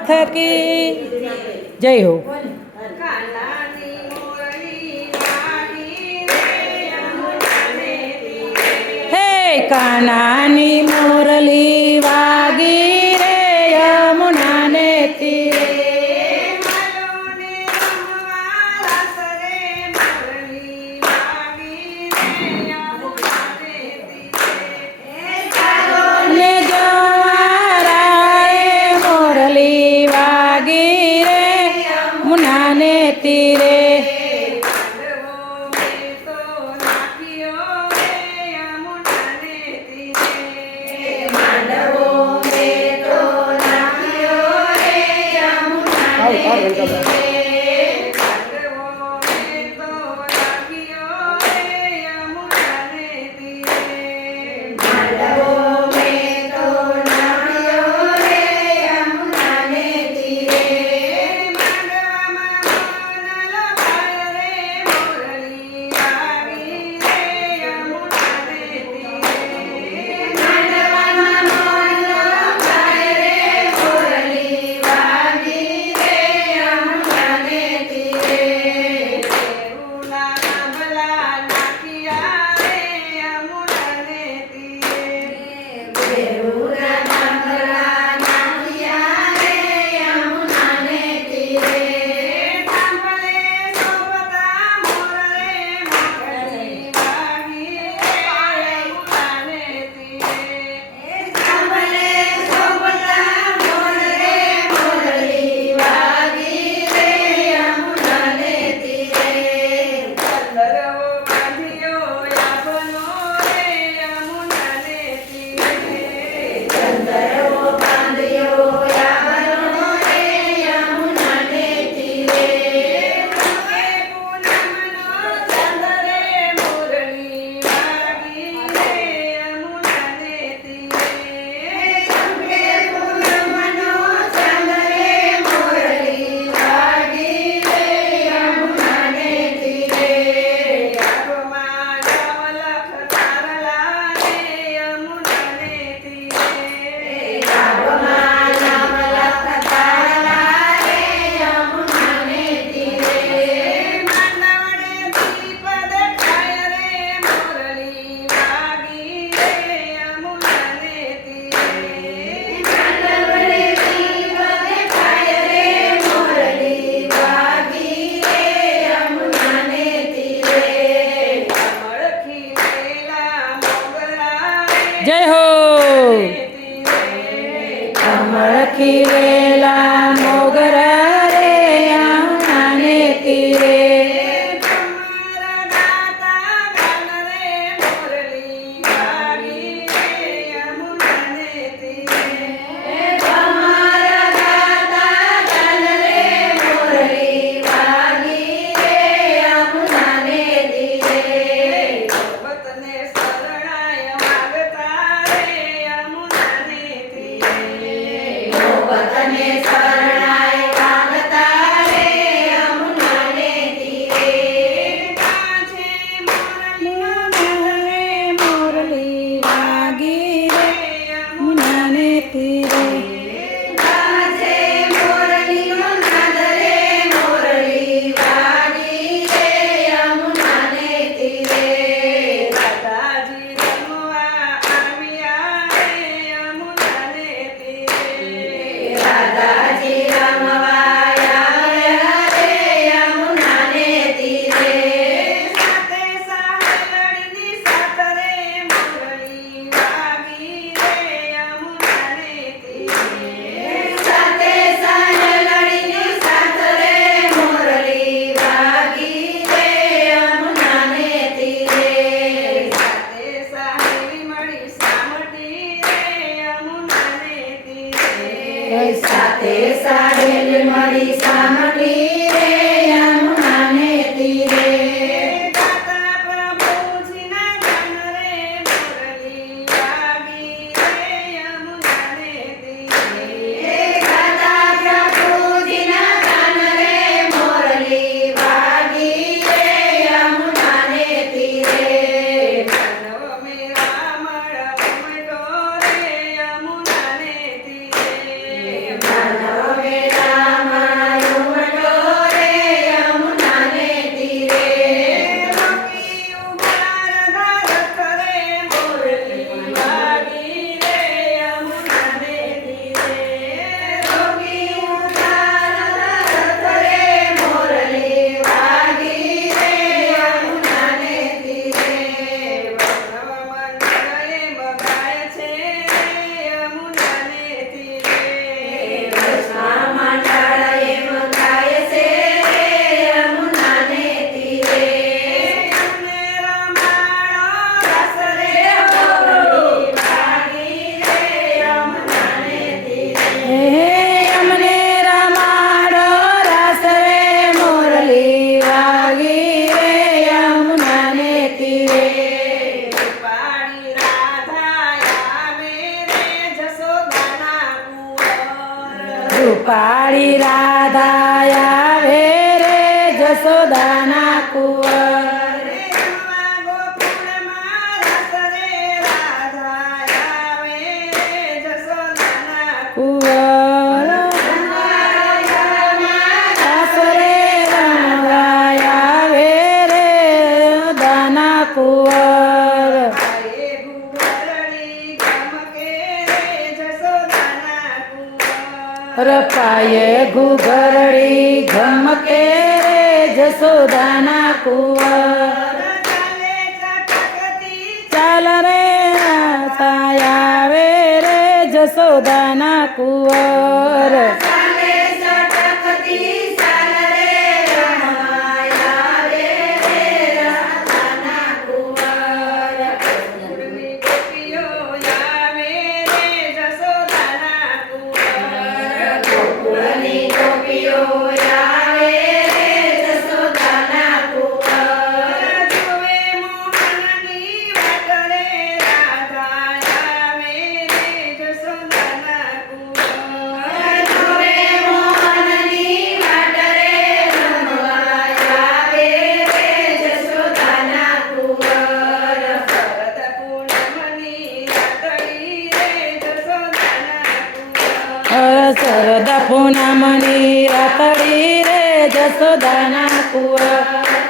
की जय हो। हे कानानी मुरली वागी रे यमुना ने तीरे। जय हो। कमल खिलेला मोगरा रे यमुना ने तीरे। સાથે સાહેલ મળી સામટી રે યમુના ને તીરે. ગાતા પ્રભુજીના ગાન રે મુરલી વાગી રે યમુના ને તીરે. ગાતા પ્રભુજીના ગાન રે મુરલી વાગી રે યમુના ને તીરે. માનવ મેરા મળ ઉમટો રે યમુના ને તીરે. માનવ કાળી રાધા આવે રે જશોદાના કુંવર રમવા ગોકુળમાં રસ રે રાધા આવે રે જશોદાના કુંવર આસરે રમવા આવે રે દાના કુંવર આયે ગુગરડી ગમકે રે જશોદાના કુંવર રપાયે ઘુઘરડી ગમકે રે જશોદાના કુંવર ચાલે ચટકતી ચાલ રે આવે રે જશોદાના કુંવર ચાલે ચટકતી ચાલ રે રમવા આવે રે રાધાના કુંવર ગોકુળની ગોપીઓ આવે રે જશોદાના કુંવર ગોકુળની ગોપીઓ આવે રે જશોદાના કુંવર જુએ મોહનની વાટ રે રાધા આવે રે જશોદાના કુંવર જુએ મોહનની વાટ રે રમવા આવે રે જશોદાના કુંવર શરદ પૂનમની રાતડી રે જશોદાના કુંવર શરદ પૂનમની રાતડી રે જશોદાના કુંવર